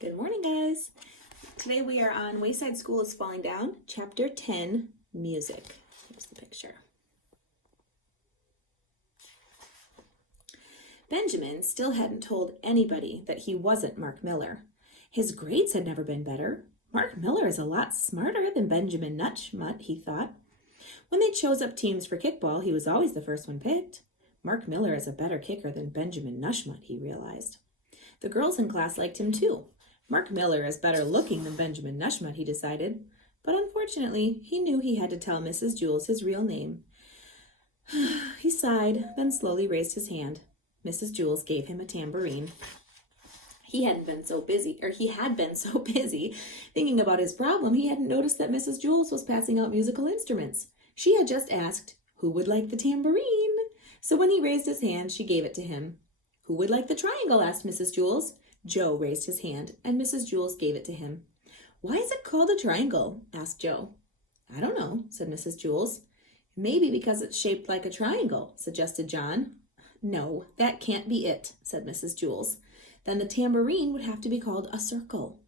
Good morning, guys. Today we are on Wayside School is Falling Down, Chapter 10, Music. Here's the picture. Benjamin still hadn't told anybody that he wasn't Mark Miller. His grades had never been better. Mark Miller is a lot smarter than Benjamin Nutshmutt, he thought. When they chose up teams for kickball, he was always the first one picked. Mark Miller is a better kicker than Benjamin Nutshmutt, he realized. The girls in class liked him too. Mark Miller is better looking than Benjamin Nutshmutt, he decided. But unfortunately, he knew he had to tell Mrs. Jules his real name. He sighed, then slowly raised his hand. Mrs. Jules gave him a tambourine. He had been so busy thinking about his problem, he hadn't noticed that Mrs. Jules was passing out musical instruments. She had just asked, who would like the tambourine? So when he raised his hand, she gave it to him. Who would like the triangle? Asked Mrs. Jules. Joe raised his hand, and Mrs. Jules gave it to him. Why is it called a triangle? Asked Joe. I don't know, said Mrs. Jules. Maybe because it's shaped like a triangle, suggested John. No, that can't be it, said Mrs. Jules. Then the tambourine would have to be called a circle.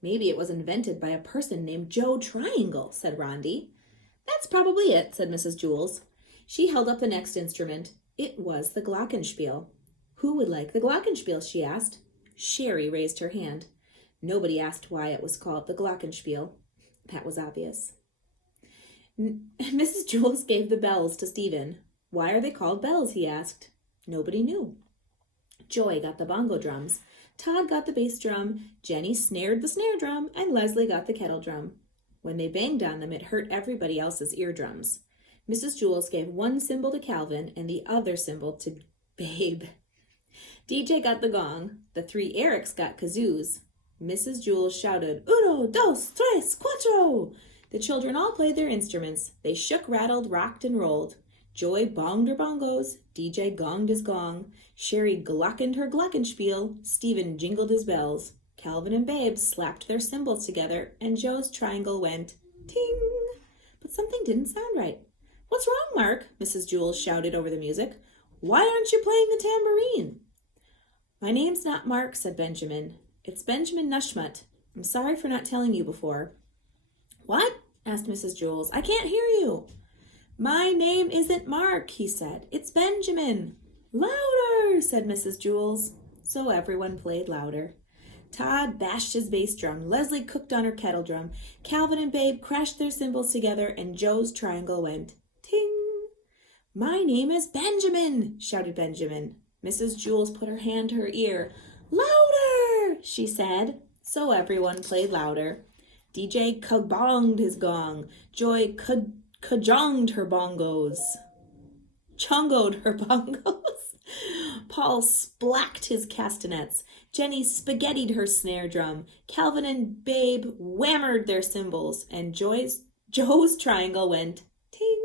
Maybe it was invented by a person named Joe Triangle, said Rondi. That's probably it, said Mrs. Jules. She held up the next instrument. It was the glockenspiel. Who would like the glockenspiel, she asked. Sherry raised her hand. Nobody asked why it was called the glockenspiel. That was obvious. Mrs. Jules gave the bells to Stephen. Why are they called bells, he asked. Nobody knew. Joy got the bongo drums. Todd got the bass drum. Jenny snared the snare drum, and Leslie got the kettle drum. When they banged on them, it hurt everybody else's eardrums. Mrs. Jules gave one cymbal to Calvin and the other cymbal to Babe. DJ got the gong. The three Erics got kazoos. Mrs. Jules shouted, Uno, dos, tres, cuatro! The children all played their instruments. They shook, rattled, rocked, and rolled. Joy bonged her bongos. DJ gonged his gong. Sherry glockened her glockenspiel. Stephen jingled his bells. Calvin and Babe slapped their cymbals together, and Joe's triangle went ting. But something didn't sound right. What's wrong, Mark? Mrs. Jules shouted over the music. Why aren't you playing the tambourine? My name's not Mark, said Benjamin. It's Benjamin Nutshmutt. I'm sorry for not telling you before. What? Asked Mrs. Jules. I can't hear you. My name isn't Mark, he said. It's Benjamin. Louder, said Mrs. Jules. So everyone played louder. Todd bashed his bass drum. Leslie cooked on her kettle drum. Calvin and Babe crashed their cymbals together, and Joe's triangle went ting. My name is Benjamin, shouted Benjamin. Mrs. Jules put her hand to her ear. Louder, she said. So everyone played louder. DJ kabonged his gong. Joy kajonged her bongos. Chongoed her bongos. Paul splacked his castanets. Jenny spaghettied her snare drum. Calvin and Babe whammered their cymbals. And Joe's triangle went ting.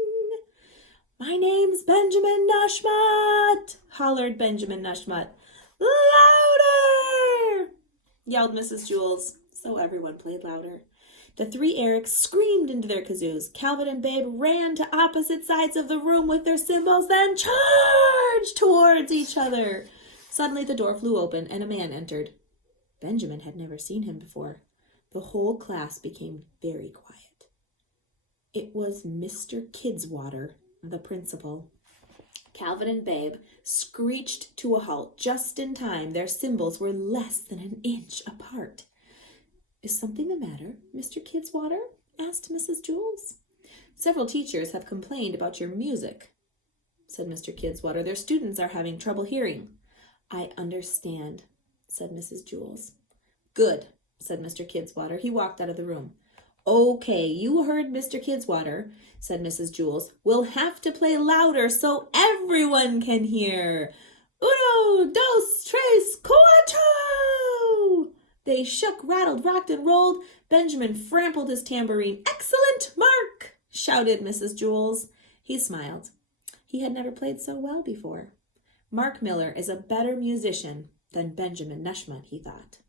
My name's Benjamin Nutshmutt, hollered Benjamin Nutshmutt. Louder, yelled Mrs. Jules. So everyone played louder. The three Erics screamed into their kazoos. Calvin and Babe ran to opposite sides of the room with their cymbals, then charged towards each other. Suddenly the door flew open and a man entered. Benjamin had never seen him before. The whole class became very quiet. It was Mr. Kidswater, the principal. Calvin and Babe screeched to a halt just in time. Their cymbals were less than an inch apart. Is something the matter, Mr. Kidswater? Asked Mrs. Jules. Several teachers have complained about your music, said Mr. Kidswater. Their students are having trouble hearing. I understand, said Mrs. Jules. Good, said Mr. Kidswater. He walked out of the room. Okay, you heard Mr. Kidswater, said Mrs. Jules. We'll have to play louder so everyone can hear. Uno, dos, tres, cuatro! They shook, rattled, rocked, and rolled. Benjamin frampled his tambourine. Excellent, Mark, shouted Mrs. Jules. He smiled. He had never played so well before. Mark Miller is a better musician than Benjamin Nutshmutt, he thought.